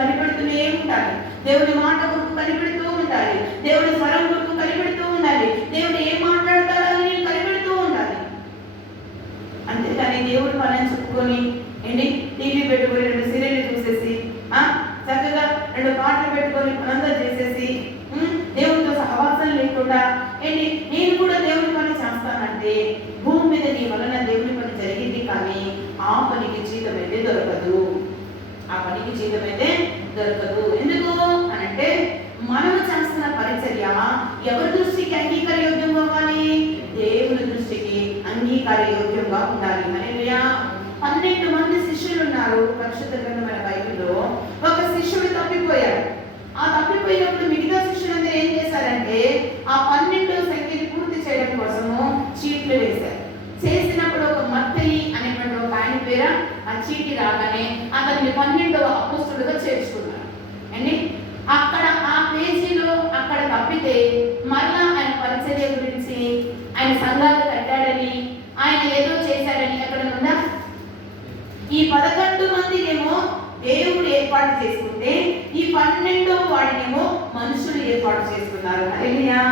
కనిపెడుతూనే ఉండాలి. దేవుని మాట కొరకు కనిపెడుతూ ఉండాలి. దేవుని స్వరం కొరకు కనిపెడుతూ ఉండాలి. దేవుడు ఏం మాట్లాడతాడో నేను కనిపెడుతూ ఉండాలి. అంతేకాని దేవుడు పని చెప్పుకొని ఏంటి టీవీ పెట్టుకొని 2 సీరియల్ చూసేసి చక్కగా 2 పాటలు పెట్టుకొని పనంతా చేసేసి దేవుడితో సహవాసం లేకుండా ఏంటి నేను కూడా దేవుని పని చేస్తానంటే భూమి మీద నీ వలన దేవుని పని జరిగింది, కానీ ఆ పనికి జీతం అయితే దొరకదు. ఆ పనికి జీతం అయితే దొరకదు. ఎందుకు అనంటే మనం చేస్తున్న పరిచర్య ఎవరి దృష్టికి అంగీకారయోగ్యంగా అవ్వాలి? దేవుని దృష్టికి అంగీకారయోగ్యంగా ఉండాలి. హల్లెలూయా. 12 మంది శిష్యులు ఉన్నారు పరిశుద్ధ గ్రంథమైన బైబిల్లో. ఒక శిష్యుడు తప్పిపోయాడు. ఆ తప్పిపోయినప్పుడు మిగతా శిష్యులందరూ ఏం చేశారంటే ఆ 12 సంఖ్యని పూర్తి చేయడం కోసము చీట్లు వేశారు. చేసినప్పుడు ఒక మత్తయి అనేటువంటి ఒక ఆయన పేర ఆ చీటి రాగానే అతన్ని 12వ అపోస్తలుడుగా చేర్చుకున్నారు అండి. అక్కడ ఆ పేజీలో అక్కడ తప్పితే మరలా ఆయన పరిచర్య గురించి, ఆయన సంఘాలు కట్టాడని, ఆయన ఏదో చేశాడని ఎక్కడ ఉందా? ఈ 11 మందినేమో దేవుడు ఏర్పాటు చేసుకుంటే ఈ 12వ వాడినేమో మనుషులు ఏర్పాటు చేసుకున్నారు. హల్లెలూయా.